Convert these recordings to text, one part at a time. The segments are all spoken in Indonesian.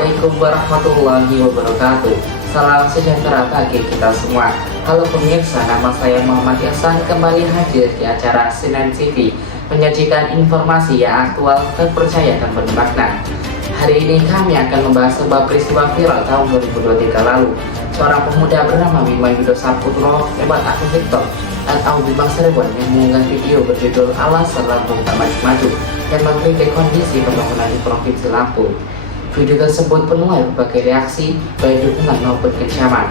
Assalamualaikum warahmatullahi wabarakatuh. Salam sejahtera bagi kita semua. Halo pemirsa, nama saya Muhammad Ihsan kembali hadir di acara Sinan TV, menyajikan informasi yang aktual, terpercaya dan bermakna. Hari ini kami akan membahas sebuah peristiwa viral tahun 2023 lalu. Seorang pemuda bernama Bima Yudo Saputro lewat akun TikTok atau Bima Cirebon yang mengunggah video berjudul Alasan Lampung Tak Maju-Maju yang mengkritik kondisi pembangunan di Provinsi Lampung. Video tersebut penuh berbagai reaksi, baik dukungan maupun kecaman.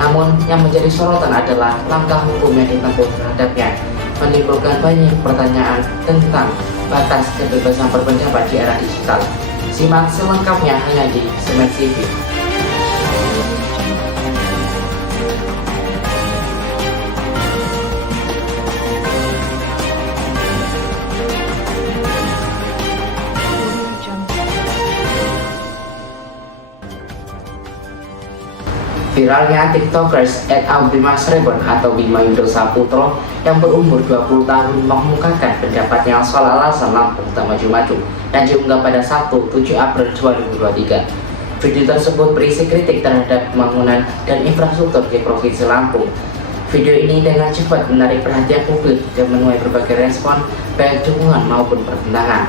Namun yang menjadi sorotan adalah langkah hukum yang ditempuh terhadapnya, menimbulkan banyak pertanyaan tentang batas kebebasan berpendapat di era digital. Simak selengkapnya hanya di Sinan TV. Viralnya TikTokers @Bima Cirebon atau Bima Yudo Saputro yang berumur 20 tahun mengemukakan pendapatnya soal alasan Lampung tak maju-maju dan diunggah pada Sabtu 7 April 2023. Video tersebut berisi kritik terhadap pembangunan dan infrastruktur di Provinsi Lampung. Video ini dengan cepat menarik perhatian publik dan menuai berbagai respon baik dukungan maupun pertentangan.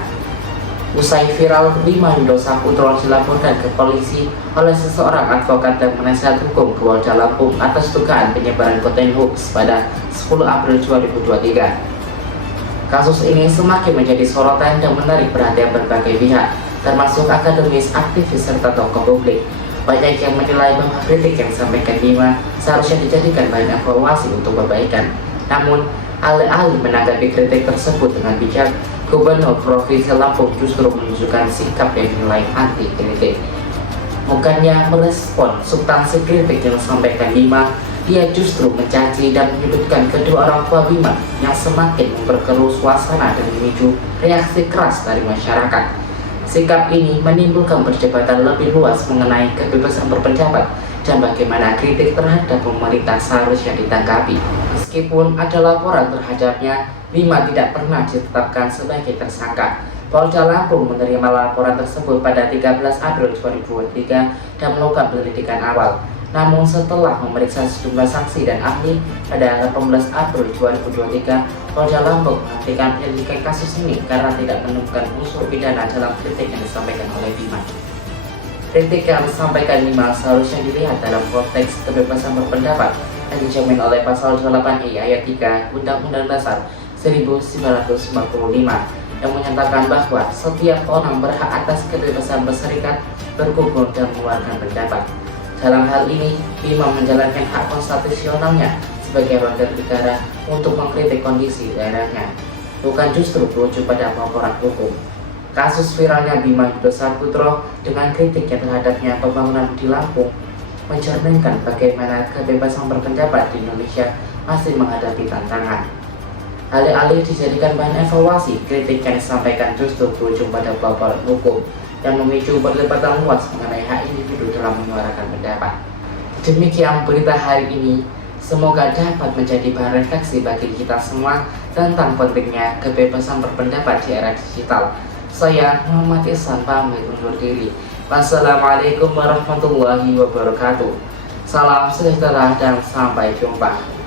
Usai viral, Bima Yudo Saputro dilaporkan ke polisi oleh seseorang advokat dan penasihat hukum ke Polda Lampung atas dugaan penyebaran konten hoax pada 10 April 2023. Kasus ini semakin menjadi sorotan dan menarik perhatian berbagai pihak, termasuk akademis, aktivis, serta tokoh publik. Banyak yang menilai bahwa kritik yang disampaikan Bima seharusnya dijadikan bahan evaluasi untuk perbaikan. Namun, alih-alih menanggapi kritik tersebut dengan bijak, Gubernur Provinsi Lampung justru menunjukkan sikap yang dinilai anti kritik. Bukannya merespon substansi kritik yang disampaikan Bima, dia justru mencaci dan menyebutkan kedua orang tua Bima yang semakin memperkeruh suasana dan memicu reaksi keras dari masyarakat. Sikap ini menimbulkan perdebatan lebih luas mengenai kebebasan berpendapat dan bagaimana kritik terhadap pemerintah seharusnya ditanggapi. Meskipun ada laporan terhadapnya, Bima tidak pernah ditetapkan sebagai tersangka. Polda Lampung menerima laporan tersebut pada 13 April 2023 dan melakukan penyelidikan awal. Namun setelah memeriksa sejumlah saksi dan ahli pada 18 April 2023, Polda Lampung menghentikan penyelidikan kasus ini karena tidak menemukan unsur pidana dalam kritik yang disampaikan oleh Bima. Kritik yang disampaikan Bima seharusnya dilihat dalam konteks kebebasan berpendapat yang dijamin oleh Pasal 8I ayat 3 Undang-Undang Dasar 1945 yang menyatakan bahwa setiap orang berhak atas kebebasan berserikat, berkumpul, dan mengeluarkan pendapat. Dalam hal ini, Bima menjalankan hak konstitusionalnya sebagai warga negara untuk mengkritik kondisi daerahnya, bukan justru berujuk pada laporan hukum. Kasus viralnya Bima Yudo Saputro dengan kritiknya terhadapnya pembangunan di Lampung mencerminkan bagaimana kebebasan berpendapat di Indonesia masih menghadapi tantangan. Alih-alih dijadikan bahan evaluasi, kritik yang disampaikan justru berujung pada laporan hukum dan memicu perdebatan luas mengenai hak individu dalam menyuarakan pendapat. Demikian berita hari ini, semoga dapat menjadi bahan refleksi bagi kita semua tentang pentingnya kebebasan berpendapat di era digital. Saya Muhammad Ihsan pamit undur diri. Wassalamualaikum warahmatullahi wabarakatuh. Salam sejahtera dan sampai jumpa.